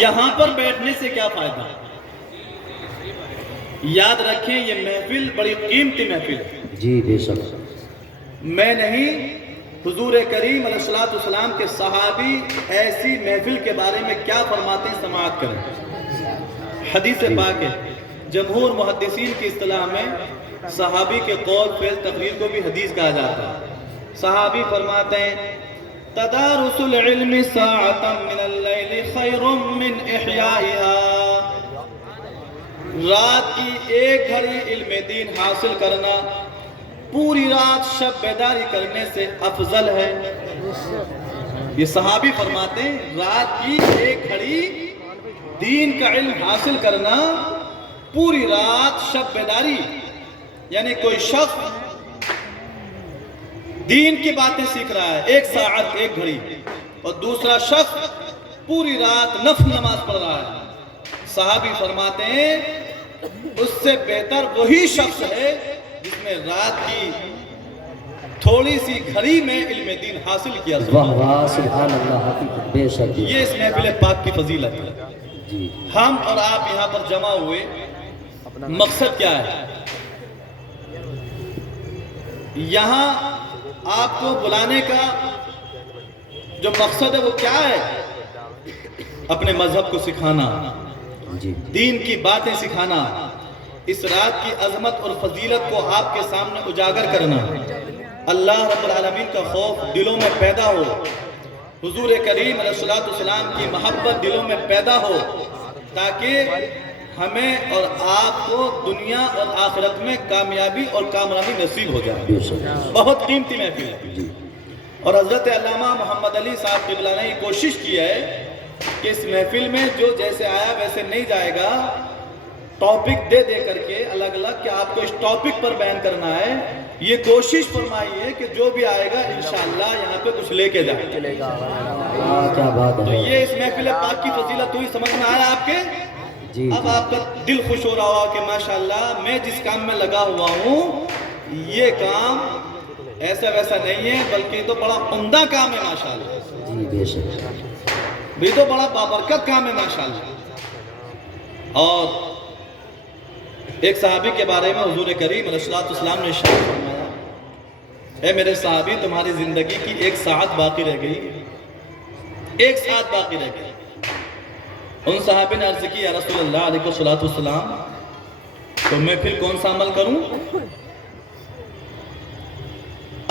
یہاں پر بیٹھنے سے کیا فائدہ؟ یاد رکھیں یہ محفل بڑی قیمتی محفل ہے. جی بے شک. میں نہیں، حضور کریم علیہ الصلوۃ والسلام کے صحابی ایسی محفل کے بارے میں کیا فرماتے ہیں، سماعت کریں. حدیث پاک ہے، جمہور محدثین کی اصطلاح میں صحابی کے قول فعل تقریر کو بھی حدیث کہا جاتا ہے. صحابی فرماتے ہیں تدارس العلم ساعتا من اللیل خیر من احیائها، رات کی ایک گھڑی علم دین حاصل کرنا پوری رات شب بیداری کرنے سے افضل ہے. یہ صحابی فرماتے ہیں رات کی ایک گھڑی دین کا علم حاصل کرنا پوری رات شب بیداری، یعنی کوئی شخص دین کی باتیں سیکھ رہا ہے ایک ساعت ایک گھڑی، اور دوسرا شخص پوری رات نفل نماز پڑھ رہا ہے. صحابی فرماتے ہیں اس سے بہتر وہی شخص ہے جس نے رات کی تھوڑی سی گھڑی میں علم دین حاصل کیا. واہ واہ سبحان اللہ، حقیقت بے شک. یہ اس محفل پاک کی فضیلت ہے. جی ہم اور آپ یہاں پر جمع ہوئے مقصد کیا ہے؟ یہاں آپ کو بلانے کا جو مقصد ہے وہ کیا ہے؟ اپنے مذہب کو سکھانا، جی دین کی باتیں سکھانا، اس رات کی عظمت اور فضیلت کو آپ کے سامنے اجاگر کرنا، اللہ رب العالمین کا خوف دلوں میں پیدا ہو، حضور کریم علیہ الصلوۃ والسلام کی محبت دلوں میں پیدا ہو، تاکہ ہمیں اور آپ کو دنیا اور آخرت میں کامیابی اور کامرانی نصیب ہو جائے. بے شک. بہت قیمتی محفل ہے. جی اور حضرت علامہ محمد علی صاحب قبلہ نے یہ کوشش کی ہے کہ اس محفل میں جو جیسے آیا ویسے نہیں جائے گا، ٹاپک دے دے کر کے الگ الگ کہ آپ کو اس ٹاپک پر بیان کرنا ہے. یہ کوشش فرمائی ہے کہ جو بھی آئے گا انشاءاللہ یہاں پہ کچھ لے کے جائے. کیا بات تو ہے. یہ اس محفل پاک کی فضیلت ہوئی، سمجھ میں آیا آپ کے؟ جی اب آپ کا دل خوش ہو رہا ہوگا کہ ماشاءاللہ میں جس کام میں لگا ہوا ہوں یہ کام ایسا ویسا نہیں ہے، بلکہ یہ تو بڑا عمدہ کام ہے ماشاءاللہ. جی بے شک. یہ تو بڑا بابرکت کام ہے ماشاءاللہ. اور ایک صحابی کے بارے میں حضور کریم علیہ الصلوۃ والسلام نے ارشاد فرمایا، اے میرے صحابی تمہاری زندگی کی ایک ساعت باقی رہ گئی، ایک ساعت باقی رہ گئی. ان صحابی نے عرض کی یا رسول اللہ علیہ الصلوۃ والسلام تو میں پھر کون سا عمل کروں؟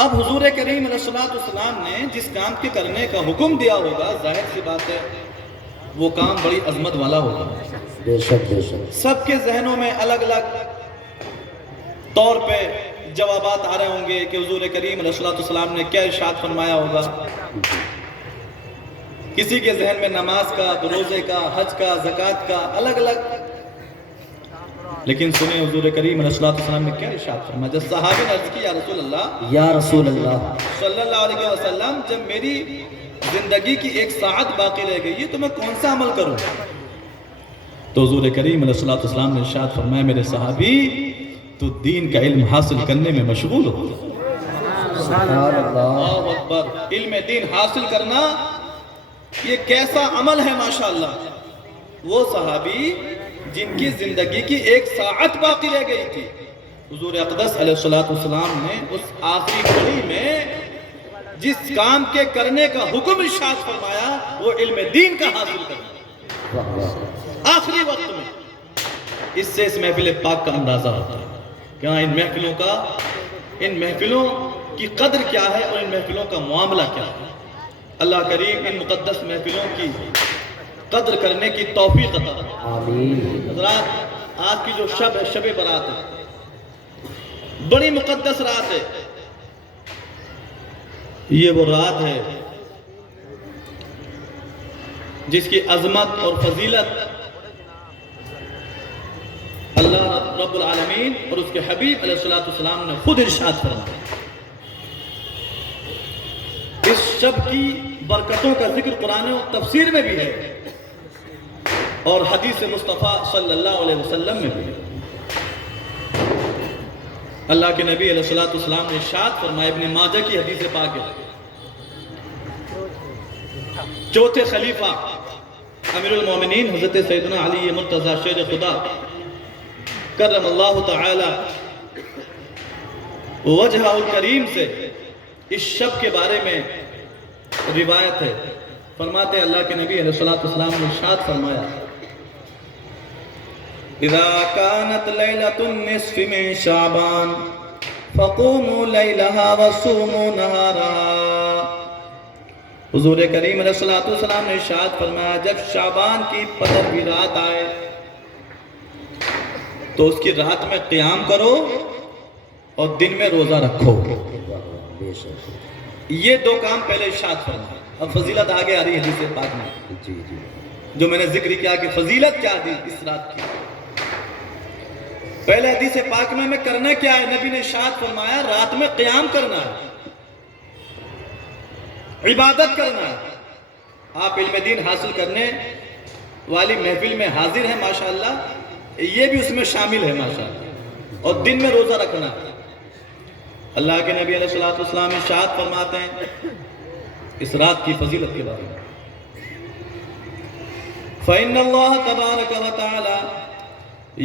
اب حضور کریم علیہ الصلوۃ والسلام نے جس کام کے کرنے کا حکم دیا ہوگا ظاہر سی بات ہے وہ کام بڑی عظمت والا ہوگا. بے شک بے شک. سب کے ذہنوں میں الگ الگ طور پہ جوابات آ رہے ہوں گے کہ حضور کریم علیہ الصلوۃ والسلام نے کیا ارشاد فرمایا ہوگا. کسی کے ذہن میں نماز کا، روزے کا، حج کا، زکوٰۃ کا الگ الگ. لیکن سنیں حضور کریم علیہ الصلوۃ والسلام نے کیا ارشاد فرمایا. جب صحابی نے عرض کی یا رسول اللہ یا رسول اللہ صلی اللہ علیہ وسلم جب میری زندگی کی ایک ساعت باقی رہ گئی ہے تو میں کون سا عمل کروں؟ تو حضور کریم علیہ الصلوۃ والسلام نے ارشاد فرمایا میرے صحابی تو دین کا علم حاصل کرنے میں مشغول ہو. سبحان اللہ. اللہ اکبر. علم دین حاصل کرنا یہ کیسا عمل ہے ماشاءاللہ. وہ صحابی جن کی زندگی کی ایک ساعت باقی رہ گئی تھی، حضور اقدس علیہ الصلوۃ والسلام نے اس آخری گھڑی میں جس کام کے کرنے کا حکم ارشاد فرمایا وہ علم دین کا حاصل کرنا واہ واہ. آخری وقت میں. اس سے اس محفل پاک کا اندازہ ہوتا ہے کہ ان محفلوں کی قدر کیا ہے اور ان محفلوں کا معاملہ کیا ہے. اللہ کریم ان مقدس محفلوں کی قدر کرنے کی توفیق عطا فرمائے. آمین. حضرات آج کی جو شب ہے شب برات ہے، بڑی مقدس رات ہے. یہ وہ رات ہے جس کی عظمت اور فضیلت اللہ رب العالمین اور اس کے حبیب علیہ الصلوۃ والسلام نے خود ارشاد فرمایا. اس شب کی برکتوں کا ذکر قرآن و تفسیر میں بھی ہے اور حدیث مصطفیٰ صلی اللہ علیہ وسلم میں بھی ہے. اللہ کے نبی علیہ الصلوۃ والسلام نے ارشاد فرمایا، ابن ماجہ کی حدیث پاک ہے، چوتھے خلیفہ امیر المومنین حضرت سیدنا علی مرتضی شیر خدا کرم اللہ تعالی وجہ الکریم سے اس شب کے بارے میں روایت ہے. فرماتے ہیں اللہ کے نبی علیہ السلام نے ارشاد فرمایا اذا كانت ليلة النصف من شعبان فقوموا ليلها وصوموا نهارها. حضور کریم علیہ السلام نے ارشاد فرمایا جب شعبان کی 15ویں رات آئے تو اس کی رات میں قیام کرو اور دن میں روزہ رکھو. یہ دو کام پہلے ارشاد فرمایا. اب فضیلت آگے آ رہی ہے حدیث پاک میں جو میں نے ذکر کیا کہ فضیلت کیا دی اس رات کی. پہلے حدیث پاک میں ہمیں کرنا کیا ہے؟ نبی نے ارشاد فرمایا رات میں قیام کرنا ہے, عبادت کرنا ہے. آپ علم دین حاصل کرنے والی محفل میں حاضر ہیں ماشاءاللہ, یہ بھی اس میں شامل ہے ماشاءاللہ. اور دن میں روزہ رکھنا ہے. اللہ کے نبی علیہ السلام ارشاد فرماتے ہیں اس رات کی فضیلت کے بارے میں فَإِنَّ اللَّهَ تَبَارَكَ وَتَعَالَى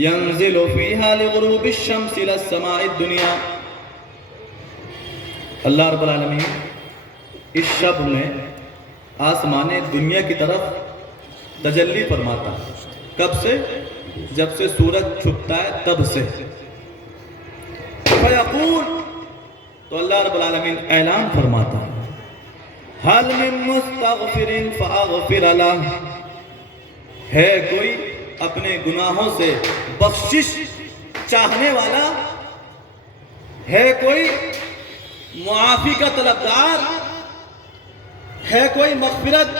يَنزِلُ فِيهَا لِغُرُوبِ الشَّمْسِ إِلَى السَّمَاءِ الدُّنْيَا. اللہ رب العالمین اس شب میں آسمان دنیا کی طرف تجلی فرماتا ہے. کب سے؟ جب سے سورج چھپتا ہے تب سے. فَيَقُولُ تو اللہ رب العالمین اعلان فرماتا ہے حَلْ مِن مُسْتَغْفِرٍ فَأَغْفِرَ لَهُ. ہے کوئی اپنے گناہوں سے بخشش چاہنے والا؟ ہے کوئی معافی کا طلبگار؟ ہے کوئی مغفرت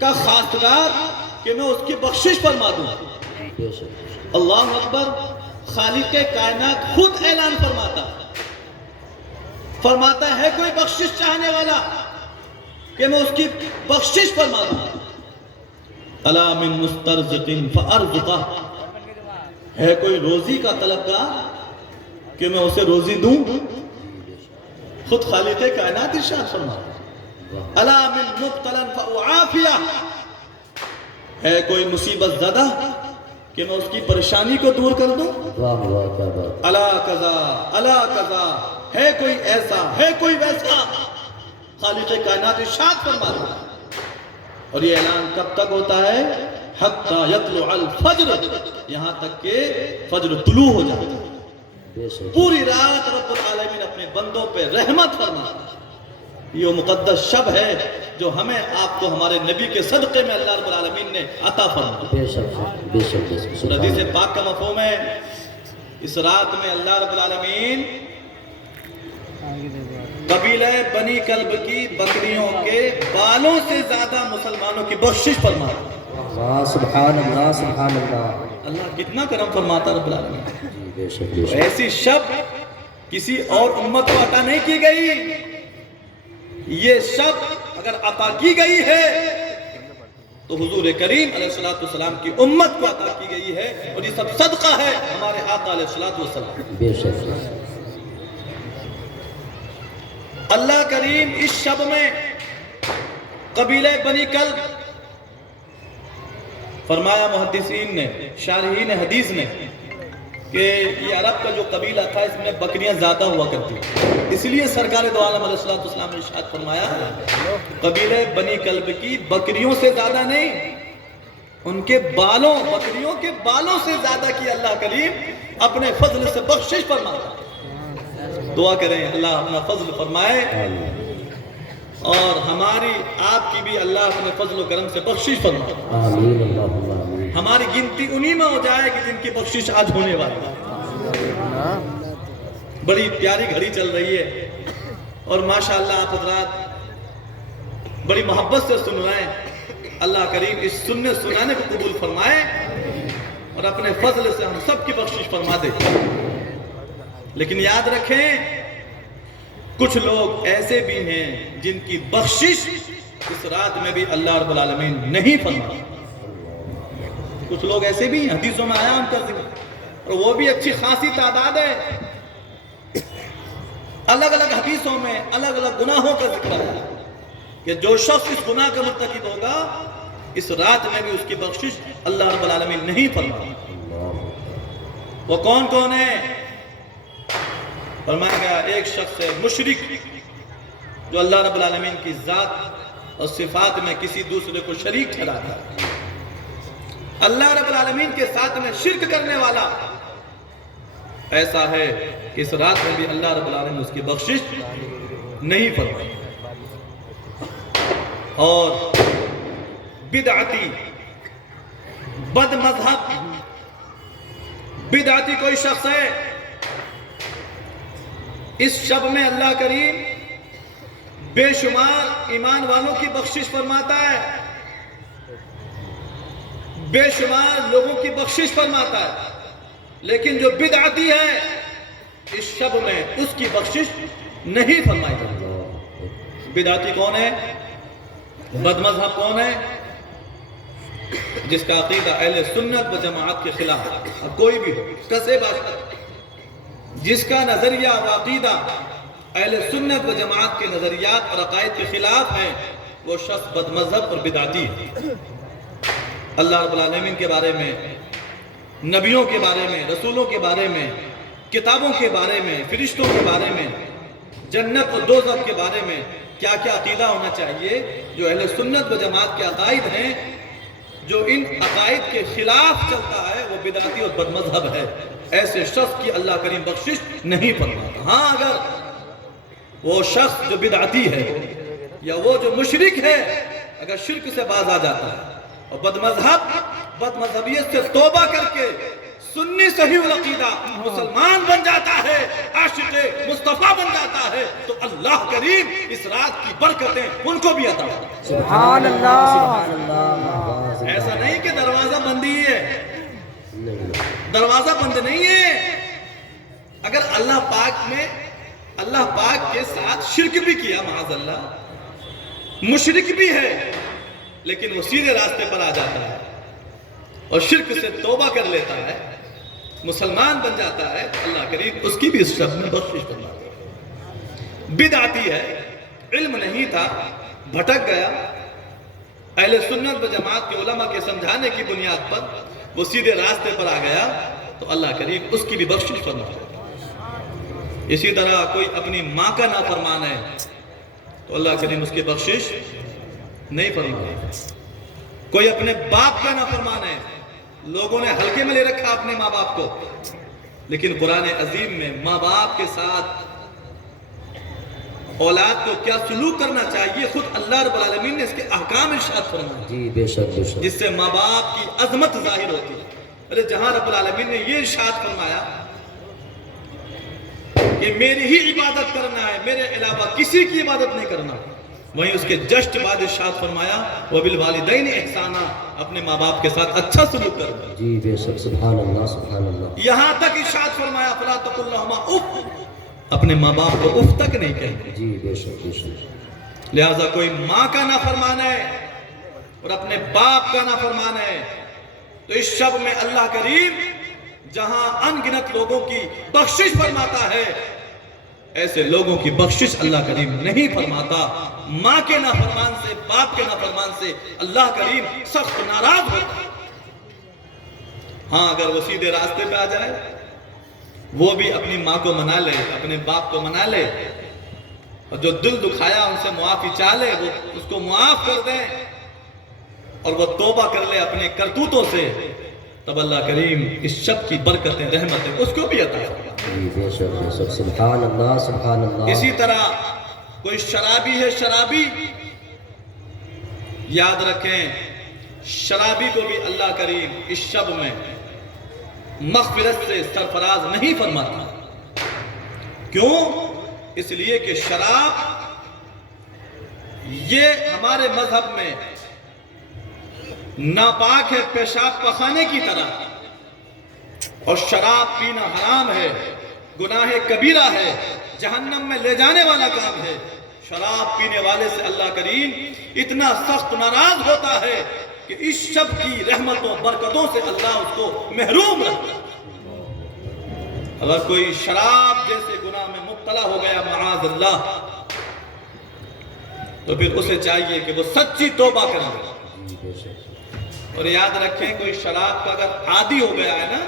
کا خواستگار کہ میں اس کی بخشش فرما دوں؟ اللہ اکبر. خالق کائنات خود اعلان فرماتا ہے کوئی بخشش چاہنے والا کہ میں اس کی بخشش فرما دوں. الا من مسترزق فارزقہ. ہے کوئی روزی کا طلبگار کہ میں اسے روزی دوں؟ خود خالق کائنات ارشاد فرماتا ہے الا من مبتلا فاعافیہ. ہے کوئی مصیبت زدہ کہ میں اس کی پریشانی کو دور کر دوں؟ الا کذا الا کذا. ہے کوئی ایسا ہے کوئی ویسا. خالق کائنات ارشاد فرماتا ہے. اور یہ اعلان کب تک ہوتا ہے؟ حتی یطلع الفجر, یہاں تک کہ فجر طلوع ہو جاتا ہے. پوری رات رب العالمین اپنے بندوں پہ رحمت فرماتا ہے. یہ مقدس شب ہے جو ہمیں آپ کو ہمارے نبی کے صدقے میں اللہ رب العالمین نے عطا فرمایا. حدیث پاک کا مفہوم ہے اس رات میں اللہ رب العالمین قبیلہ بنی کلب کی بکریوں کے بالوں سے زیادہ مسلمانوں کی بخشش فرماتا. سبحان اللہ سبحان اللہ. اللہ کتنا کرم فرماتا رب العالمین. ایسی شب کسی اور امت کو عطا نہیں کی گئی. یہ شب اگر عطا کی گئی ہے تو حضور کریم علیہ السلام کی امت کو عطا کی گئی ہے, اور یہ سب صدقہ ہے ہمارے آقا علیہ السلام. اللہ کریم اس شب میں قبیلہ بنی کلب, فرمایا محدثین نے شارحین حدیث نے کہ یہ عرب کا جو قبیلہ تھا اس میں بکریاں زیادہ ہوا کرتی, اس لیے سرکار دو عالم علیہ السلام نے ارشاد فرمایا قبیلہ بنی کلب کی بکریوں سے زیادہ نہیں, ان کے بالوں, بکریوں کے بالوں سے زیادہ کی اللہ کریم اپنے فضل سے بخشش فرماتا. دعا کریں اللہ اپنا فضل فرمائے اور ہماری آپ کی بھی اللہ اپنے فضل و کرم سے بخشش فرمائے. ہماری گنتی انہی میں ہو جائے کہ جن کی بخشش آج ہونے والی ہے. بڑی پیاری گھڑی چل رہی ہے اور ماشاءاللہ آپ حضرات بڑی محبت سے سن رہے ہیں. اللہ کریم اس سننے سنانے کو قبول فرمائے اور اپنے فضل سے ہم سب کی بخشش فرما دے. لیکن یاد رکھیں کچھ لوگ ایسے بھی ہیں جن کی بخشش اس رات میں بھی اللہ رب العالمین نہیں فرما. کچھ لوگ ایسے بھی ہیں, حدیثوں میں آیا ان کا ذکر, اور وہ بھی اچھی خاصی تعداد ہے. الگ الگ حدیثوں میں الگ الگ گناہوں کا ذکر ہے کہ جو شخص اس گناہ کا مرتکب ہوگا اس رات میں بھی اس کی بخشش اللہ رب العالمین نہیں فرماتا۔ وہ کون کون ہے؟ فرمایا گیا ایک شخص ہے مشرک، جو اللہ رب العالمین کی ذات اور صفات میں کسی دوسرے کو شریک ٹھہراتا ہے۔ اللہ رب العالمین کے ساتھ میں شرک کرنے والا ایسا ہے کہ اس رات میں بھی اللہ رب العالمین اس کی بخشش نہیں فرمائی۔ اور بدعتی، بد مذہب بدعتی کوئی شخص ہے، اس شب میں اللہ کریم بے شمار ایمان والوں کی بخشش فرماتا ہے، بے شمار لوگوں کی بخشش فرماتا ہے، لیکن جو بدعتی ہے اس شب میں اس کی بخشش نہیں فرمائی جاتی۔ بدعتی کون ہے؟ بد مذہب کون ہے؟ جس کا عقیدہ اہل سنت و جماعت کے خلاف ہے، اب کوئی بھی ہو کسے باشد، جس کا نظریہ و عقیدہ اہل سنت و جماعت کے نظریات اور عقائد کے خلاف ہیں، وہ شخص بد مذہب اور بدعتی ہے۔ اللہ رب العالمین کے بارے میں، نبیوں کے بارے میں، رسولوں کے بارے میں، کتابوں کے بارے میں، فرشتوں کے بارے میں، جنت اور دوزخ کے بارے میں کیا کیا عقیدہ ہونا چاہیے، جو اہل سنت و جماعت کے عقائد ہیں، جو ان عقائد کے خلاف چلتا ہے وہ بدعتی اور بد مذہب ہے۔ ایسے شخص کی اللہ کریم بخشش نہیں فرماتا۔ ہاں اگر وہ شخص جو بدعتی ہے یا وہ جو مشرک ہے اگر شرک سے باز آ جاتا ہے اور بد مذہبیت سے توبہ کر کے سنی صحیح العقیدہ مسلمان بن جاتا ہے، عاشق مصطفیٰ بن جاتا ہے، تو اللہ کریم اس رات کی برکتیں ان کو بھی عطا فرمائے۔ سبحان اللہ، سبحان اللہ۔ ایسا نہیں کہ دروازہ بند ہی ہے، دروازہ بند نہیں ہے۔ اگر اللہ پاک کے ساتھ شرک بھی کیا معاذ اللہ، مشرک بھی ہے، لیکن وہ سیدھے راستے پر آ جاتا ہے اور شرک سے توبہ کر لیتا ہے، مسلمان بن جاتا ہے، اللہ کریم اس کی بھی اس شب میں بخشش فرماتا ہے۔ بدعتی ہے، علم نہیں تھا، بھٹک گیا، اہل سنت و جماعت کے علماء کے سمجھانے کی بنیاد پر وہ سیدھے راستے پر آ گیا، تو اللہ کریم اس کی بھی بخشش فرماتا ہے۔ اسی طرح کوئی اپنی ماں کا نافرمان ہے تو اللہ کریم اس کی بخشش نہیں فرماتا۔ کوئی اپنے باپ کا نافرمان ہے، لوگوں نے ہلکے میں لے رکھا اپنے ماں باپ کو، لیکن قرآن عظیم میں ماں باپ کے ساتھ اولاد کو کیا سلوک کرنا چاہیے خود اللہ رب العالمین نے اس کے احکام ارشاد فرمائے، جی بے شک بے شک، جس سے ماں باپ کی عظمت ظاہر ہوتی ہے۔ ارے جہاں رب العالمین نے یہ ارشاد فرمایا کہ میری ہی عبادت کرنا ہے، میرے علاوہ کسی کی عبادت نہیں کرنا، وہیں اس کے جسٹ بعد ارشاد فرمایا وَبِالْوَالِدَيْنِ احسانا، اپنے ماں باپ کے ساتھ اچھا سلوک کرنا۔ جی بے شک، سبحان اللہ، سبحان اللہ۔ یہاں تک ارشاد فرمایا فَلَا تَقُلْ لَهُمَا اُفٍّ، اپنے ماں باپ کو اف تک نہیں کہنا۔ جی بے شک بے شک۔ لہٰذا کوئی ماں کا نافرمان ہے اور اپنے باپ کا نافرمان ہے تو اس شب میں اللہ کریم جہاں ان گنت لوگوں کی بخشش فرماتا ہے، ایسے لوگوں کی بخشش اللہ کریم نہیں فرماتا۔ ماں کے نافرمان سے، باپ کے نافرمان سے اللہ کریم سخت ناراض ہوتا ہے۔ ہاں اگر وہ سیدھے راستے پہ آ جائے، وہ بھی اپنی ماں کو منا لے، اپنے باپ کو منا لے، اور جو دل دکھایا ان سے معافی چاہ لے، وہ اس کو معاف کر دیں اور وہ توبہ کر لے اپنے کرتوتوں سے، تب اللہ کریم اس شب کی برکتیں، رحمتیں اس کو بھی عطا فرمائے۔ جی بے شک بے شک، سبحان اللہ، سبحان اللہ۔ اسی طرح کوئی شرابی ہے، شرابی، یاد رکھیں شرابی کو بھی اللہ کریم اس شب میں مغفرت سے سرفراز نہیں فرماتا۔ کیوں؟ اس لیے کہ شراب یہ ہمارے مذہب میں ناپاک ہے، پیشاب پخانے کی طرح، اور شراب پینا حرام ہے، گناہ کبیرہ ہے، جہنم میں لے جانے والا کام ہے۔ شراب پینے والے سے اللہ کریم اتنا سخت ناراض ہوتا ہے کہ اس شب کی رحمتوں برکتوں سے اللہ اس کو محروم رکھتا ہے۔ اگر کوئی شراب جیسے گناہ میں مبتلا ہو گیا معاذ اللہ، تو پھر اسے چاہیے کہ وہ سچی توبہ کرے بے شک اور یاد رکھیں کوئی شراب کا اگر عادی ہو گیا ہے نا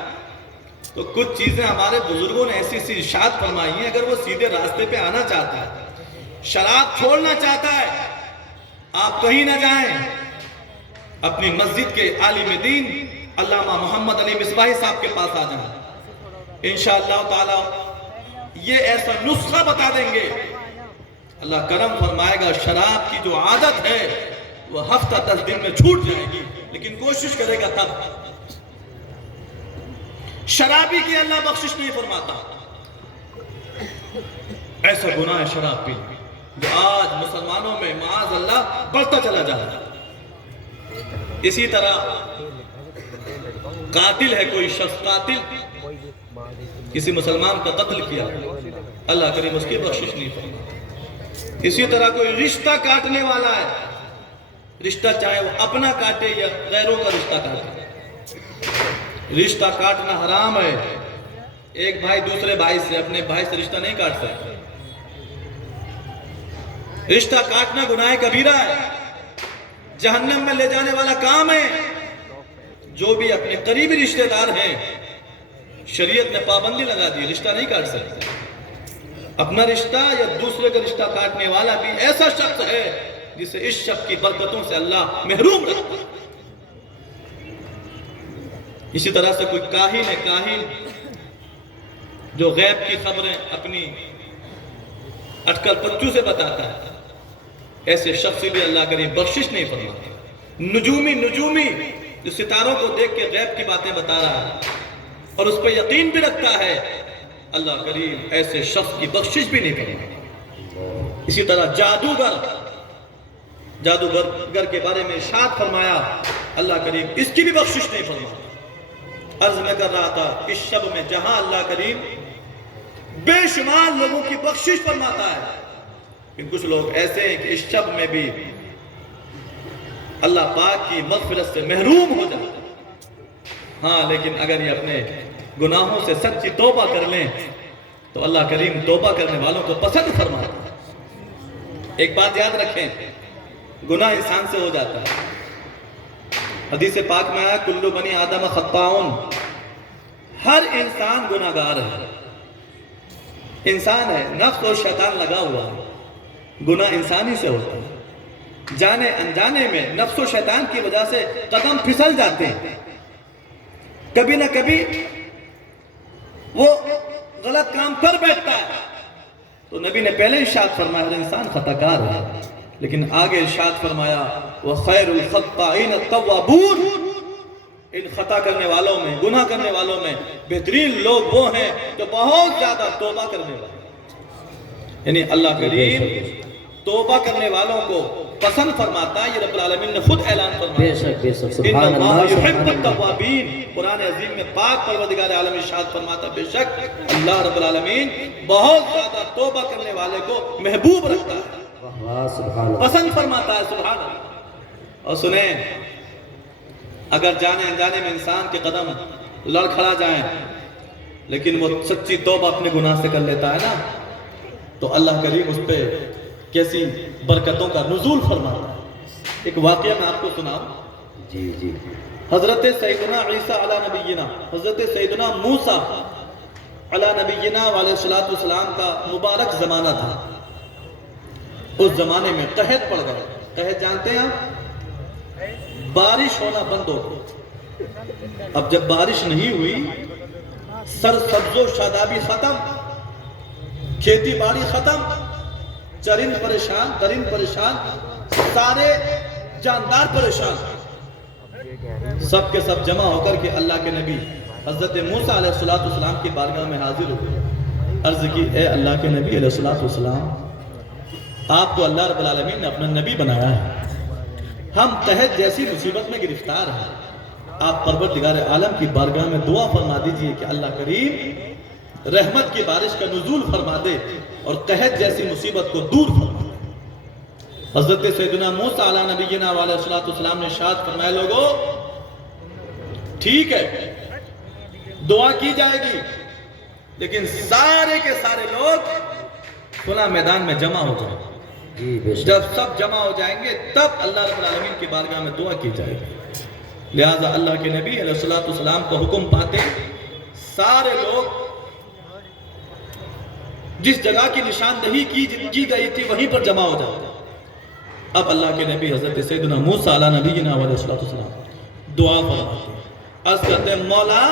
تو کچھ چیزیں ہمارے بزرگوں نے ایسی سی ارشاد فرمائی ہیں، اگر وہ سیدھے راستے پہ آنا چاہتا ہے، شراب چھوڑنا چاہتا ہے، آپ کہیں نہ جائیں، اپنی مسجد کے عالم دین علامہ محمد علی مصباحی صاحب کے پاس آ جائیں، انشاءاللہ تعالی یہ ایسا نسخہ بتا دیں گے، اللہ کرم فرمائے گا۔ شراب کی جو عادت ہے وہ ہفتہ 10 دن میں چھوٹ جائے گی، لیکن کوشش کرے گا تب۔ شرابی کی اللہ بخشش نہیں فرماتا۔ ایسا گناہ ہے شراب پی جو آج مسلمانوں میں معاذ اللہ بڑھتا چلا جا رہا ہے۔ اسی طرح قاتل ہے کوئی شخص، قاتل کسی مسلمان کا قتل کیا، اللہ کریم اس کی بخشش نہیں فرماتا۔ اسی طرح کوئی رشتہ کاٹنے والا ہے، رشتہ چاہے وہ اپنا کاٹے یا غیروں کا رشتہ کاٹے، رشتہ کاٹنا حرام ہے۔ ایک بھائی دوسرے بھائی سے، اپنے بھائی سے رشتہ نہیں کاٹ سکتا۔ رشتہ کاٹنا گناہ کبیرہ ہے، جہنم میں لے جانے والا کام ہے۔ جو بھی اپنے قریبی رشتہ دار ہیں، شریعت نے پابندی لگا دی، رشتہ نہیں کاٹ سکتے۔ اپنا رشتہ یا دوسرے کا رشتہ کاٹنے والا بھی ایسا شخص ہے جسے اس شخص کی برکتوں سے اللہ محروم رکھتا ہے۔ اسی طرح سے کوئی کاہن ہے، کاہن جو غیب کی خبریں اپنی اٹکل پچو سے بتاتا ہے، ایسے شخص بھی اللہ کریم بخشش نہیں فرماتا۔ نجومی جو ستاروں کو دیکھ کے غیب کی باتیں بتا رہا ہے اور اس پہ یقین بھی رکھتا ہے، اللہ کریم ایسے شخص کی بخشش بھی نہیں فرماتا۔ اسی طرح جادوگر کے بارے میں ارشاد فرمایا، اللہ کریم اس کی بھی بخشش نہیں فرماتا۔ عرض میں کر رہا تھا، اس شب میں جہاں اللہ کریم بے شمار لوگوں کی بخشش فرماتا ہے، لیکن کچھ لوگ ایسے ہیں کہ اس شب میں بھی اللہ پاک کی مغفرت سے محروم ہو جاتے ہیں۔ ہاں لیکن اگر یہ اپنے گناہوں سے سچی توبہ کر لیں تو اللہ کریم توبہ کرنے والوں کو پسند فرماتا ہے۔ ایک بات یاد رکھیں، گناہ انسان سے ہو جاتا ہے۔ حدیث پاک میں آیا، کل بنی آدم خطاؤن، ہر انسان گناہ گار ہے، انسان ہے، نفس اور شیطان لگا ہوا ہے، گناہ انسانی سے ہوتا ہے۔ جانے انجانے میں نفس و شیطان کی وجہ سے قدم پھسل جاتے ہیں، کبھی نہ کبھی وہ غلط کام کر بیٹھتا ہے، تو نبی نے پہلے ارشاد فرمایا ہر انسان خطا کار ہے، لیکن آگے ارشاد فرمایا وَخَيْرُ الْخَطَّائِينَ التَّوَّابُونَ، ان خطا کرنے والوں میں، گناہ کرنے والوں میں بہترین لوگ وہ ہیں جو بہت زیادہ توبہ کرنے والے ہیں۔ یعنی اللہ کریم توبہ کرنے والوں کو پسند فرماتا ہے، یہ رب العالمین نے خود اعلان فرمایا، بے شک ان سبحان اللہ اللہ یحب سبحان اللہ۔ التوابین۔ قرآن عظیم میں پاک پروردگار عالم ارشاد فرماتا، بے شک اللہ رب العالمین بہت زیادہ توبہ کرنے والے کو محبوب رکھتا ہے، واہ سبحان اللہ، پسند فرماتا ہے، سبحان اللہ۔ اور سنیں، اگر جانے انجانے میں انسان کے قدم لڑ کھڑا جائیں لیکن وہ سچی توبہ اپنے گناہ سے کر لیتا ہے نا، تو اللہ کریم اس پہ کیسی برکتوں کا نزول فرماتا ہے۔ ایک واقعہ میں آپ کو سناؤں، جی حضرت سیدنا عیسیٰ علی نبینا، حضرت سیدنا موسیٰ علی نبینا علیہ السلام کا مبارک زمانہ تھا۔ اس زمانے میں قحط پڑ گئے۔ قحط جانتے ہیں آپ؟ بارش ہونا بند ہو گئی۔ اب جب بارش نہیں ہوئی، سرسبز و شادابی ختم، کھیتی باڑی ختم، چرند پریشان، درند پریشان، سارے جاندار پریشان، سب کے سب جمع ہو کر کے اللہ کے نبی حضرت موسیٰ علیہ السلام کی بارگاہ میں حاضر ہوئے۔ عرض کی، اے اللہ کے نبی علیہ السلام، آپ کو اللہ رب العالمین نے اپنا نبی بنایا ہے، ہم قحط جیسی مصیبت میں گرفتار ہیں، آپ پروردگار عالم کی بارگاہ میں دعا فرما دیجئے کہ اللہ کریم رحمت کی بارش کا نزول فرما دے اور قحط جیسی مصیبت کو دور فرما دے۔ حضرت سیدنا موسیٰ علیہ نبینا علیہ السلام نے ارشاد فرمایا، لوگوں ٹھیک ہے دعا کی جائے گی، لیکن سارے کے سارے لوگ کھلا میدان میں جمع ہو جائیں، جی بے شک جب سب جمع ہو جائیں گے تب اللہ رب العالمین کی بارگاہ میں دعا کی جائے گی۔ لہذا اللہ کے نبی علیہ الصلوۃ والسلام کو حکم پاتے سارے لوگ جس جگہ کی نشاندہی کی گئی تھی وہیں پر جمع ہو جاتے۔ اب اللہ کے نبی حضرت سیدنا موسیٰ علیہ نبینا علیہ السلام دعا فرماتے ہیں، عرض کرتے ہیں مولا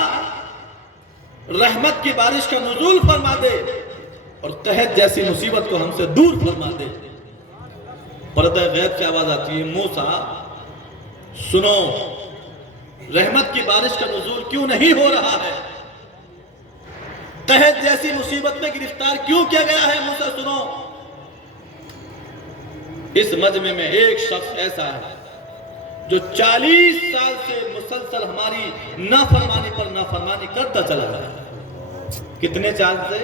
رحمت کی بارش کا نزول فرما دے اور قحط جیسی مصیبت کو ہم سے دور فرما دے۔ پردہ غیب کی آواز آتی ہے، موسیٰ سنو رحمت کی بارش کا نزول کیوں نہیں ہو رہا ہے، قحط جیسی مصیبت میں گرفتار کیوں کیا گیا ہے، موسیٰ سنو۔ اس مجمع میں ایک شخص ایسا ہے جو 40 سال سے مسلسل ہماری نافرمانی پر نافرمانی کرتا چلا رہا ہے۔ کتنے سال سے؟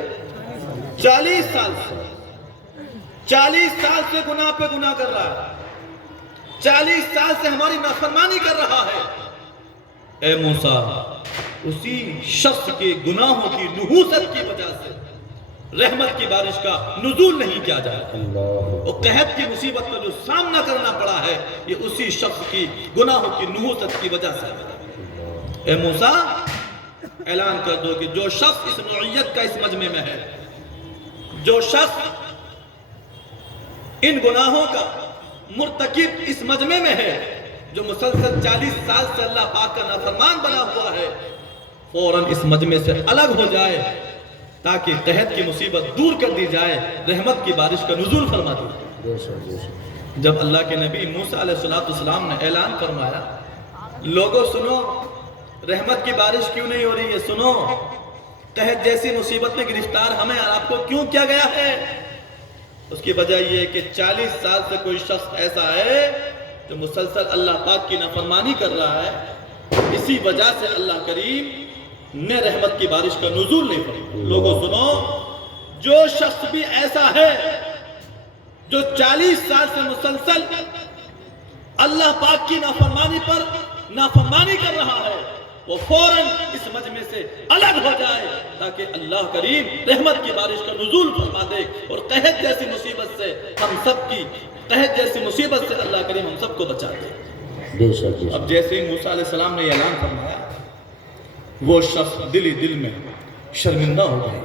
40 سال سے 40 سال سے گناہ پہ گناہ کر رہا ہے، 40 سال سے ہماری نافرمانی کر رہا ہے۔ اے موسیٰ اسی شخص کے گناہوں کی نحوست کی وجہ سے رحمت کی بارش کا نزول نہیں کیا جائے، اللہ اور قحط کی مصیبت کا جو سامنا کرنا پڑا ہے یہ اسی شخص کی گناہوں کی نحوست کی وجہ سے ہے۔ اے موسیٰ اعلان کر دو کہ جو شخص اس نوعیت کا اس مجمع میں ہے، جو شخص ان گناہوں کا مرتکب اس مجمع میں ہے، جو مسلسل 40 سال سے اللہ پاک کا نافرمان بنا ہوا ہے، فوراً اس مجمع سے الگ ہو جائے تاکہ قحط کی مصیبت دور کر دی جائے، رحمت کی بارش کا نزول فرما دی جائے۔ بے شک بے شک جب اللہ کے نبی موسیٰ علیہ السلام نے اعلان فرمایا لوگوں سنو رحمت کی بارش کیوں نہیں ہو رہی ہے، سنو قحط جیسی مصیبت میں گرفتار ہمیں اور آپ کو کیوں کیا گیا ہے، اس کی وجہ یہ ہے کہ 40 سال سے کوئی شخص ایسا ہے جو مسلسل اللہ پاک کی نافرمانی کر رہا ہے، اسی وجہ سے اللہ کریم نے رحمت کی بارش کا نزول نہیں فرمایا۔ لوگوں سنو جو شخص بھی ایسا ہے جو 40 سال سے مسلسل اللہ پاک کی نافرمانی پر نافرمانی کر رہا ہے، وہ فوراً اس مجمع سے الگ ہو جائے تاکہ اللہ کریم رحمت کی بارش کا نزول فرما دے اور قحط جیسی مصیبت سے ہم سب کی قحط جیسی مصیبت سے اللہ کریم ہم سب کو بچا دے۔ بے شک بے اب جیسے ہی موسیٰ علیہ السلام نے اعلان فرمایا وہ شخص دل ہی دل میں شرمندہ ہو گیا،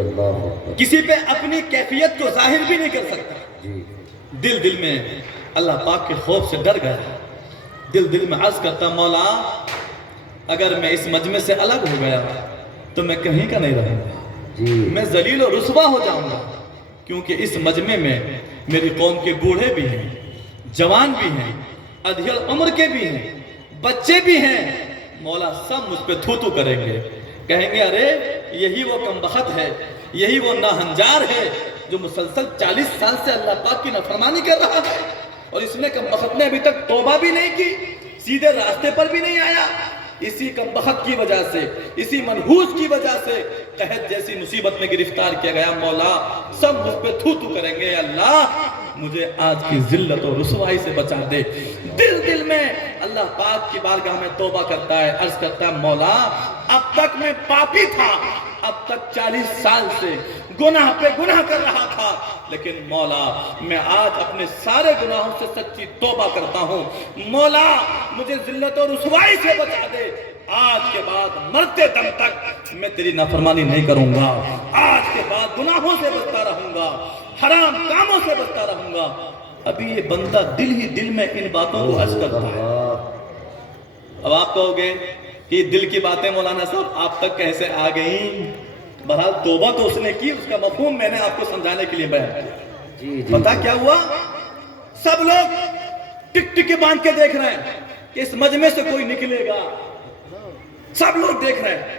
اللہ اکبر کسی پہ اپنی کیفیت کو ظاہر بھی نہیں کر سکتا، جی دل دل میں اللہ پاک کے خوف سے ڈر گیا، دل دل میں عرض کرتا مولا اگر میں اس مجمع سے الگ ہو گیا تو میں کہیں کا نہیں رہوں گا، جی میں ذلیل و رسوا ہو جاؤں گا، کیونکہ اس مجمع میں میری قوم کے بوڑھے بھی ہیں، جوان بھی ہیں، ادھیڑ عمر کے بھی ہیں، بچے بھی ہیں، مولا سب مجھ پہ تھو تھو کریں گے، کہیں گے ارے یہی وہ کمبخت ہے، یہی وہ ناہنجار ہے جو مسلسل 40 سال سے اللہ پاک کی نافرمانی کر رہا ہے، اور اس نے کمبخت نے ابھی تک توبہ بھی نہیں کی، سیدھے راستے پر بھی نہیں آیا۔ اسی کمبخت کی وجہ سے، اسی منحوس کی وجہ سے قحط جیسی مصیبت میں گرفتار کیا گیا، مولا سب مجھ پہ تھو تھو کریں گے، اللہ مجھے آج کی ذلت و رسوائی سے بچا دے۔ دل دل میں اللہ پاک کی بارگاہ میں توبہ کرتا ہے، عرض کرتا ہے مولا اب تک میں پاپی تھا، اب تک 40 سال سے گناہ پہ گناہ کر رہا تھا، لیکن مولا میں آج اپنے سارے گناہوں سے سچی توبہ کرتا ہوں، مولا مجھے ذلت و رسوائی سے بچا دے، آج کے بعد مرتے دم تک میں تیری نافرمانی نہیں کروں گا، آج کے بعد گناہوں سے بچتا رہوں گا، حرام کاموں سے بچتا رہوں گا۔ ابھی یہ بندہ دل ہی دل میں ان باتوں کو عرض کرتا ہے۔ اب آپ کہو گے کہ دل کی باتیں مولانا صاحب آپ تک کیسے آ گئیں؟ بہرحال توبہ تو اس نے کی، اس کا مفہوم میں نے آپ کو سمجھانے کے لیے بیان کیا۔ جی پتا کیا ہوا؟ سب لوگ ٹک ٹکے باندھ کے دیکھ رہے ہیں کہ اس مجمع سے کوئی نکلے گا، سب لوگ دیکھ رہے ہیں۔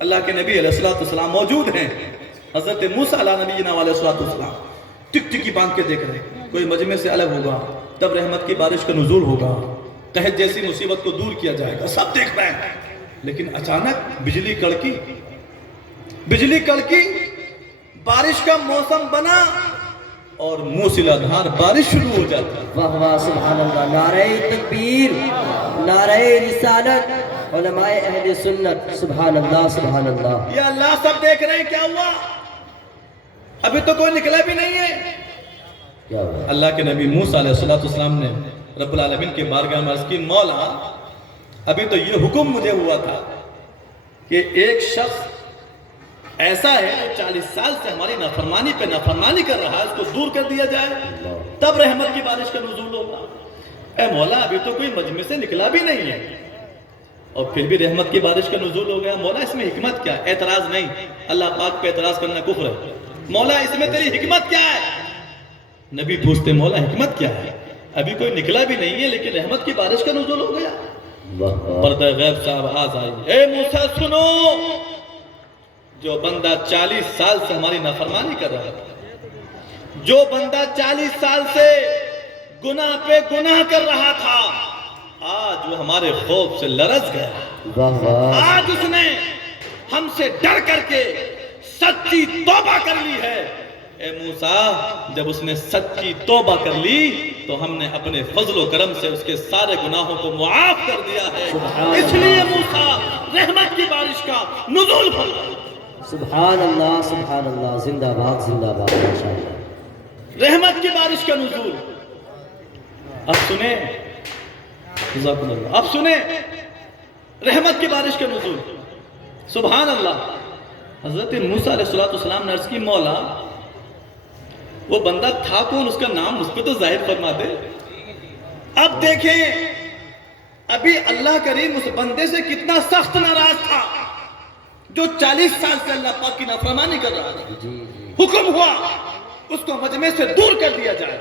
اللہ کے نبی علیہ السلام موجود ہیں، حضرت موسیٰ علیہ نبینا علیہ السلام ٹک ٹکی باندھ کے دیکھ رہے ہیں، کوئی مجمع سے الگ ہوگا تب رحمت کی بارش کا نزول ہوگا، قحط جیسی مصیبت کو دور کیا جائے گا، سب دیکھ رہے ہیں۔ لیکن اچانک بجلی کڑکی، بارش کا موسم بنا اور موسلا دھار بارش شروع ہو جاتا ہے۔ واہ واہ سبحان اللہ، نعرہ تکبیر، نعرہ رسالت، علماء اہل سنت، سبحان اللہ سبحان اللہ۔ یا اللہ سب دیکھ رہے ہیں کیا ہوا؟ ابھی تو کوئی نکلا بھی نہیں ہے، کیا بات اللہ کے نبی موسیٰ علیہ السلام نے رب العالمین کے بارگاہ میں عرض کی مولا ابھی تو یہ حکم مجھے ہوا تھا کہ ایک شخص ایسا ہے جو 40 سال سے ہماری نافرمانی پہ نافرمانی کر رہا ہے، اس کو دور کر دیا جائے تب رحمت کی بارش کا نزول ہوگا۔ اے مولا ابھی تو کوئی مجمع سے نکلا بھی نہیں ہے اور پھر بھی رحمت کی بارش کا نزول ہو گیا، مولا اس میں حکمت کیا ہے؟ اعتراض نہیں، اللہ پاک پہ اعتراض کرنا کفر ہے، مولا اس میں تیری حکمت کیا ہے؟ نبی پوچھتے مولا حکمت کیا ہے؟ ابھی کوئی نکلا بھی نہیں ہے لیکن رحمت کی بارش کا نزول ہو گیا۔ پردہ غیب صاحب آواز آئی، اے موسیٰ سنو، جو بندہ 40 سال سے ہماری نافرمانی کر رہا تھا، جو بندہ 40 سال سے گناہ پہ گناہ کر رہا تھا، آج وہ ہمارے خوف سے لرز گیا، آج اس نے ہم سے ڈر کر کے سچی توبہ کر لی ہے۔ اے موسیٰ جب اس نے سچی توبہ کر لی تو ہم نے اپنے فضل و کرم سے اس کے سارے گناہوں کو معاف کر دیا ہے، اس لیے موسیٰ رحمت کی بارش کا نزول فرما۔ سبحان اللہ، زندہ باد ماشاءاللہ۔ رحمت کی بارش کا نزول۔ اب سنیں، جزاکم اللہ، اب سنیں رحمت کی بارش کا نزول۔ سبحان اللہ۔ حضرت موسیٰ علیہ السلام نے عرض کی مولا وہ بندہ تھا کون، اس کا نام اس پہ تو ظاہر فرما دے۔ اب دیکھیں ابھی اللہ کریم اس بندے سے کتنا سخت ناراض تھا جو 40 سال سے اللہ پاک کی نافرمانی کر رہا تھا۔ حکم ہوا اس کو مجمع سے دور کر دیا جائے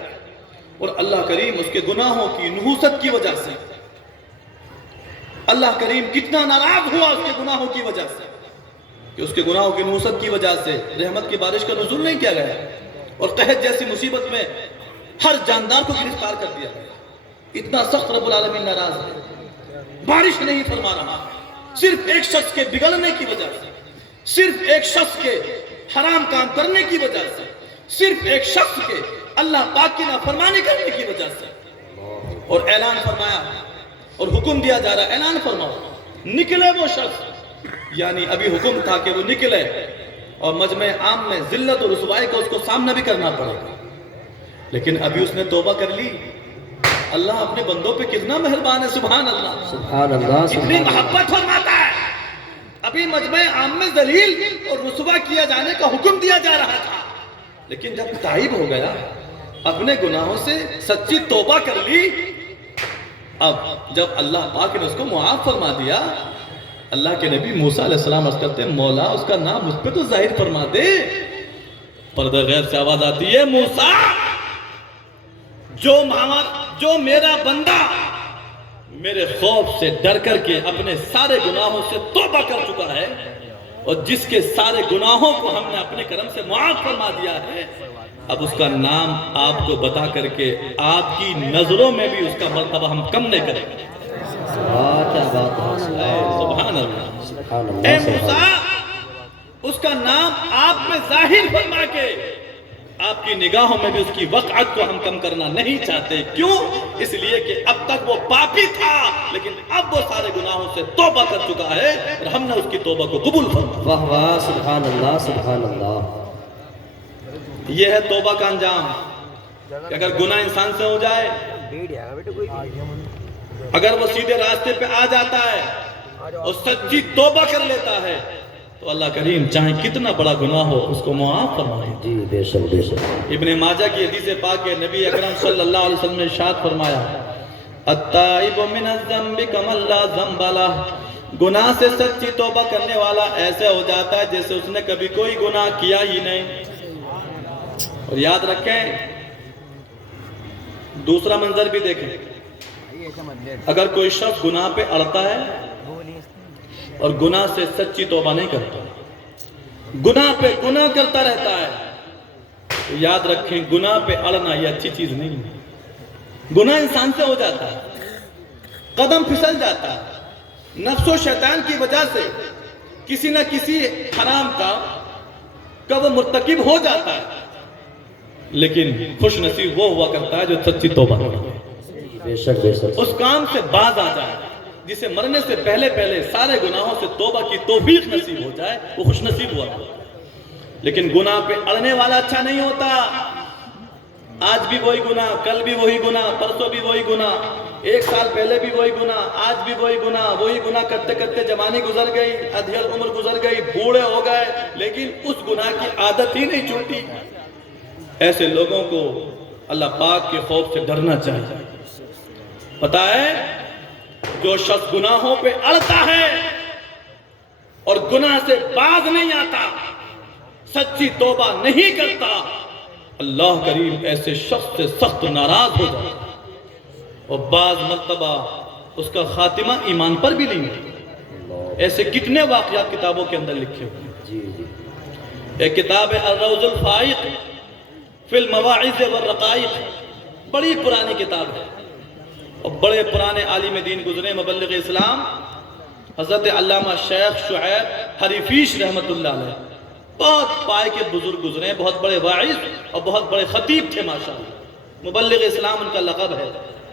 اور اللہ کریم اس کے گناہوں کی نحوست کی وجہ سے، اللہ کریم کتنا ناراض ہوا اس کے گناہوں کی وجہ سے کہ اس کے گناہوں کی نحوست کی وجہ سے رحمت کی بارش کا نزول نہیں کیا گیا اور قحط جیسی مصیبت میں ہر جاندار کو گرفتار کر دیا گیا۔ اتنا سخت رب العالمین ناراض ہے، بارش نہیں فرما رہا، صرف ایک شخص کے بگڑنے کی وجہ سے، صرف ایک شخص کے حرام کام کرنے کی وجہ سے، صرف ایک شخص کے اللہ پاک کی نافرمانی کرنے کی وجہ سے۔ اور اعلان فرمایا اور حکم دیا جا رہا ہے، اعلان فرماؤ نکلے وہ شخص، یعنی ابھی حکم تھا کہ وہ نکلے اور مجمع عام میں ذلت اور رسوائی کا اس کو سامنا بھی کرنا پڑے گا، لیکن ابھی اس نے توبہ کر لی۔ اللہ اپنے بندوں پہ کتنا مہربان ہے، سبحان اللہ، سبحان اللہ، کتنی محبت فرماتا ہے۔ ابھی مجمع عام میں ذلیل اور رسوا کیا جانے کا حکم دیا جا رہا تھا، لیکن جب تائب ہو گیا، اپنے گناہوں سے سچی توبہ کر لی، اب جب اللہ پاک نے اس کو معاف فرما دیا، اللہ کے نبی موسیٰ علیہ السلام عرض کرتے ہیں مولا اس کا نام اس پہ تو ظاہر فرما دے۔ پردہ غیب سے آواز آتی ہے موسیٰ جو میرا بندہ میرے خوف سے ڈر کر کے اپنے سارے گناہوں سے توبہ کر چکا ہے اور جس کے سارے گناہوں کو ہم نے اپنے کرم سے معاف فرما دیا ہے، اب اس کا نام آپ کو بتا کر کے آپ کی نظروں میں بھی اس کا مرتبہ ہم کم نہیں کریں گے۔ سبحان اللہ۔ اے موسیٰ اس کا نام آپ میں ظاہر فرما کے آپ کی نگاہوں میں بھی اس کی وقعت کو ہم کم کرنا نہیں چاہتے۔ کیوں؟ اس لیے کہ اب تک وہ پاپی تھا لیکن اب وہ سارے گناہوں سے توبہ کر چکا ہے اور ہم نے اس کی توبہ کو قبول فرمایا۔ واہ واہ، سبحان اللہ، سبحان اللہ۔ یہ ہے توبہ کا انجام کہ اگر گناہ انسان سے ہو جائے، اگر وہ سیدھے راستے پہ آ جاتا ہے اور سچی توبہ کر لیتا ہے تو اللہ کریم چاہے کتنا بڑا گناہ ہو اس کو معاف فرمائے۔ جی بے شک بے شک۔ ابن ماجہ کی حدیث پاک ہے، نبی اکرم صلی اللہ علیہ وسلم نے ارشاد فرمایا التائب من الذنب کمن لا ذنب لہ، گناہ سے سچی توبہ کرنے والا ایسے ہو جاتا ہے جیسے اس نے کبھی کوئی گناہ کیا ہی نہیں۔ اور یاد رکھیں دوسرا منظر بھی دیکھیں، اگر کوئی شخص گناہ پہ اڑتا ہے اور گناہ سے سچی توبہ نہیں کرتا، گناہ پہ گناہ کرتا رہتا ہے، تو یاد رکھیں گناہ پہ اڑنا یہ اچھی چیز نہیں ہے۔ گناہ انسان سے ہو جاتا ہے، قدم پھسل جاتا ہے، نفس و شیطان کی وجہ سے کسی نہ کسی حرام کا وہ مرتکب ہو جاتا ہے، لیکن خوش نصیب وہ ہوا کرتا ہے جو سچی توبہ کرتا ہے، بے شک بے شک۔ اس کام سے باز آ جائے، جسے مرنے سے پہلے سارے گناہوں سے توبہ کی توفیق نصیب ہو جائے، وہ خوش نصیب ہوا۔ لیکن گناہ پہ اڑنے والا اچھا نہیں ہوتا، آج بھی وہی گناہ، کل بھی وہی گناہ، پرسوں بھی وہی گناہ، 1 سال پہلے بھی وہی گناہ، آج بھی وہی گناہ کرتے کرتے جوانی گزر گئی، ادھیڑ عمر گزر گئی، بوڑھے ہو گئے، لیکن اس گناہ کی عادت ہی نہیں چھوٹی۔ ایسے لوگوں کو اللہ پاک کے خوف سے ڈرنا چاہیے۔ پتہ ہے جو شخص گناہوں پہ اڑتا ہے اور گناہ سے باز نہیں آتا، سچی توبہ نہیں کرتا، اللہ کریم ایسے شخص سے سخت ناراض ہو جاتا اور بعض مرتبہ اس کا خاتمہ ایمان پر بھی نہیں ہوتا۔ ایسے کتنے واقعات کتابوں کے اندر لکھے ہوئے۔ ایک کتاب ہے الروض الفائق فی المواعظ والرقائق، بڑی پرانی کتاب ہے اور بڑے پرانے عالم دین گزرے مبلغ اسلام حضرت علامہ شیخ شعیب حریفیش رحمت اللہ علیہ، بہت پائے کے بزرگ گزرے، بہت بڑے واعظ اور بہت بڑے خطیب تھے ماشاءاللہ۔ مبلغ اسلام ان کا لقب ہے،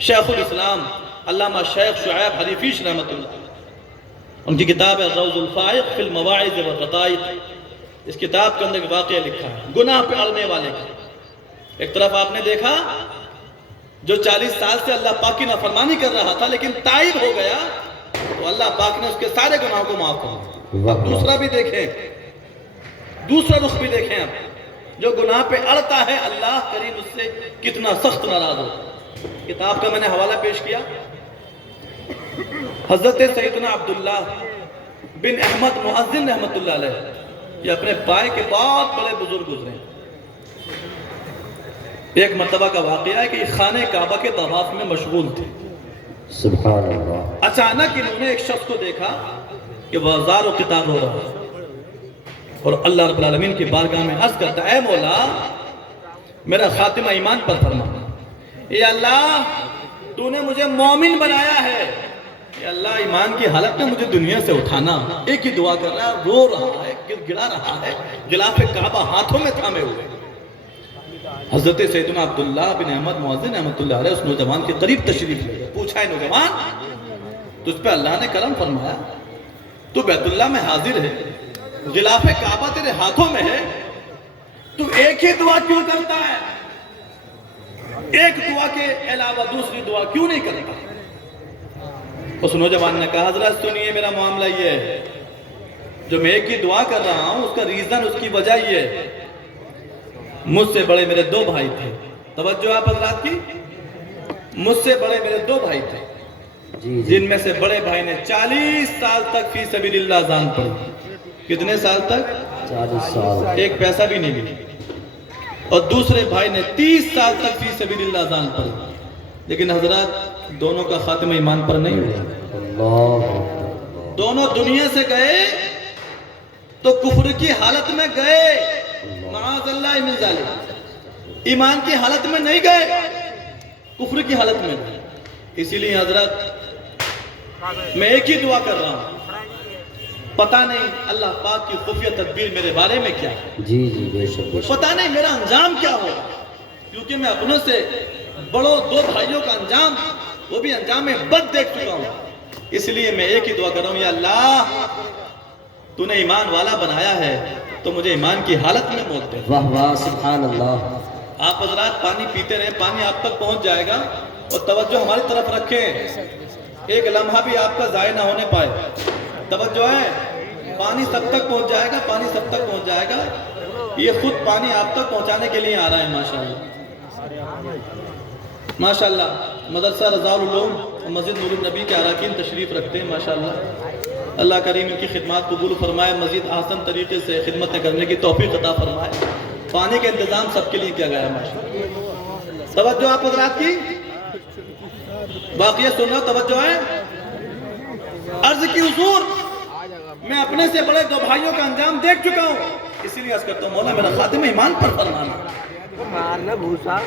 شیخ الاسلام علامہ شیخ شعیب حریفیش رحمت اللہ علیہ۔ ان کی کتاب ہے الروض الفائق فی المواعظ والرقائق۔ اس کتاب کے اندر ایک واقعہ لکھا ہے گناہ پہ اڑنے والے کا۔ ایک طرف آپ نے دیکھا جو 40 سال سے اللہ پاک کی نافرمانی کر رہا تھا لیکن تائب ہو گیا تو اللہ پاک نے اس کے سارے گناہوں کو معاف کر دیا۔ دوسرا بھی دیکھیں، دوسرا رخ بھی دیکھیں، اب جو گناہ پہ اڑتا ہے اللہ کریم اس سے کتنا سخت ناراض ہو۔ کتاب کا میں نے حوالہ پیش کیا، حضرت سیدنا عبداللہ بن احمد مؤذن رحمت اللہ علیہ، یہ اپنے پائے کے بہت بڑے بزرگ گزرے ہیں۔ ایک مرتبہ کا واقعہ ہے کہ یہ خانہ کعبہ کے طواف میں مشغول تھے، سبحان اللہ، اچانک انہوں نے ایک شخص کو دیکھا کہ وہ زار و قطار ہو رہا ہے اور اللہ رب العالمین کی بارگاہ میں عرض کرتا ہے، اے مولا میرا خاتمہ ایمان پر فرما، اے اللہ تو نے مجھے مومن بنایا ہے، اے اللہ ایمان کی حالت میں مجھے دنیا سے اٹھانا۔ ایک ہی دعا کر رہا ہے، رو رہا ہے، گر گڑا رہا ہے، غلاف کعبہ ہاتھوں میں تھامے ہوئے۔ حضرت سیدنا عبداللہ بن احمد مؤذن رحمت اللہ علیہ اس نوجوان کے قریب تشریف لے گئے، پوچھا ہے نوجوان تجھ پہ اللہ نے کرم فرمایا، تو بیت اللہ میں حاضر ہے، غلاف کعبہ تیرے ہاتھوں میں ہے، تو ایک ہی دعا کیوں کرتا ہے؟ ایک دعا کے علاوہ دوسری دعا کیوں نہیں کرتا؟ اس نوجوان نے کہا حضرت سنیے میرا معاملہ یہ ہے، جو میں ایک ہی دعا کر رہا ہوں اس کا ریزن، اس کی وجہ یہ ہے، مجھ سے بڑے میرے 2 بھائی تھے، توجہ آپ حضرات کی، مجھ سے بڑے میرے 2 بھائی تھے جن میں سے بڑے بھائی نے 40 سال تک فی سبیل اللہ جان پڑی۔ کتنے سال تک؟ 40 سال، ایک پیسہ بھی نہیں ملی۔ اور دوسرے بھائی نے 30 سال تک فی سبیل اللہ جان پڑی، لیکن حضرات دونوں کا خاتمہ ایمان پر نہیں ہوا۔ اللہ، دونوں دنیا سے گئے تو کفر کی حالت میں گئے، معاذ اللہ من ذالک، ایمان کی حالت میں نہیں گئے، کفر کی حالت میں گئے۔ اسی لیے حضرت میں ایک ہی دعا کر رہا ہوں، پتہ نہیں اللہ پاک کی خفیہ تدبیر میرے بارے میں کیا ہے، جی بے شک بے شک، پتہ نہیں میرا انجام کیا ہوگا، کیونکہ میں اپنوں سے بڑوں 2 بھائیوں کا انجام، وہ بھی انجام میں بد دیکھ چکا ہوں۔ اس لیے میں ایک ہی دعا کر رہا ہوں، یا اللہ تو نے ایمان والا بنایا ہے تو مجھے ایمان کی حالت میں موت دے۔ واہ واہ، سبحان اللہ۔ آپ حضرات پانی پیتے رہیں، پانی آپ تک پہنچ جائے گا، اور توجہ ہماری طرف رکھیں، ایک لمحہ بھی آپ کا ضائع نہ ہونے پائے، توجہ ہے، پانی سب تک پہنچ جائے گا، پانی سب تک پہنچ جائے گا، یہ خود پانی آپ تک پہنچانے کے لیے آ رہا ہے ماشاءاللہ۔ ماشاءاللہ مدرسہ رضا العلوم اور مسجد نور النبی کے اراکین تشریف رکھتے ہیں ماشاءاللہ، اللہ کریم ان کی خدمات قبول فرمائے، مزید آسان طریقے سے خدمتیں کرنے کی توفیق عطا فرمائے۔ پانی کا انتظام سب کے لیے کیا گیا ہے ماشاءاللہ۔ توجہ آپ حضرات کی، واقعہ سننا، توجہ ہے۔ عرض کی حضور میں اپنے سے بڑے 2 بھائیوں کا انجام دیکھ چکا ہوں، اسی لیے عرض کرتا ہوں مولا میرا خاتمہ ایمان پر فرمانا۔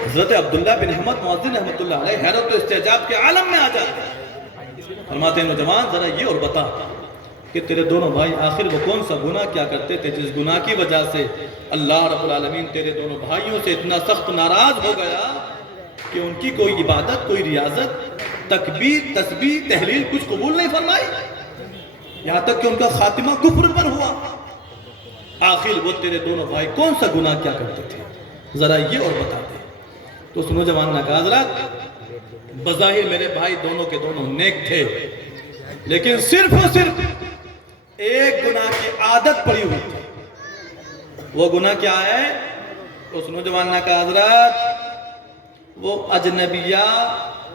حضرت عبداللہ بن احمد مؤذن رحمت اللہ علیہ حیرت و استعجاب کے عالم میں آ جاتے ہیں، فرماتے ہیں نوجوان ذرا یہ اور بتا کہ تیرے دونوں بھائی آخر وہ کون سا گناہ کیا کرتے تھے جس گناہ کی وجہ سے اللہ رب العالمین تیرے دونوں بھائیوں سے اتنا سخت ناراض ہو گیا کہ ان کی کوئی عبادت، کوئی ریاضت، تکبیر، تسبیح، تحلیل کچھ قبول نہیں فرمائی، یہاں تک کہ ان کا خاتمہ کفر پر ہوا۔ آخر وہ تیرے دونوں بھائی کون سا گناہ کیا کرتے تھے ذرا یہ اور بتا دے۔ تو اس نوجوان نے کہا حضرت بظاہر میرے بھائی دونوں کے دونوں نیک تھے، لیکن صرف اور صرف ایک گناہ کی عادت پڑی ہوئی تھی۔ وہ گناہ کیا ہے؟ اس نوجوان نے کہا حضرت وہ اجنبیہ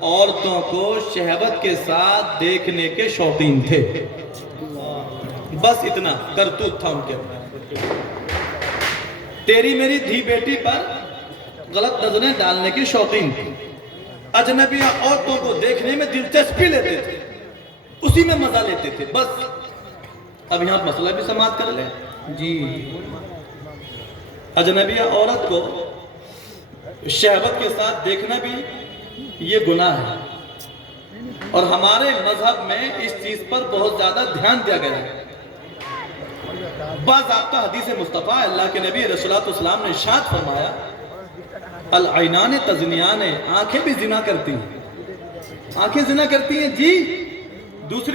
عورتوں کو شہوت کے ساتھ دیکھنے کے شوقین تھے، بس اتنا کرتوت تھا ان کے اندر۔ تیری میری دھی بیٹی پر غلط نظریں ڈالنے کی شوقین تھی، اجنبی عورتوں کو دیکھنے میں دلچسپی لیتے تھے، اسی میں مزہ لیتے تھے، بس۔ اب یہاں مسئلہ بھی سماعت کر لیں جی۔ اجنبی عورت کو شہوت کے ساتھ دیکھنا بھی یہ گناہ ہے، اور ہمارے مذہب میں اس چیز پر بہت زیادہ دھیان دیا گیا ہے۔ باضابطہ حدیث مصطفیٰ اللہ کے نبی علیہ السلام نے ارشاد فرمایا العینان تزنیان، آنکھیں بھی زنا کرتی ہیں، آنکھیں زنا کرتی ہیں جی۔ دوسری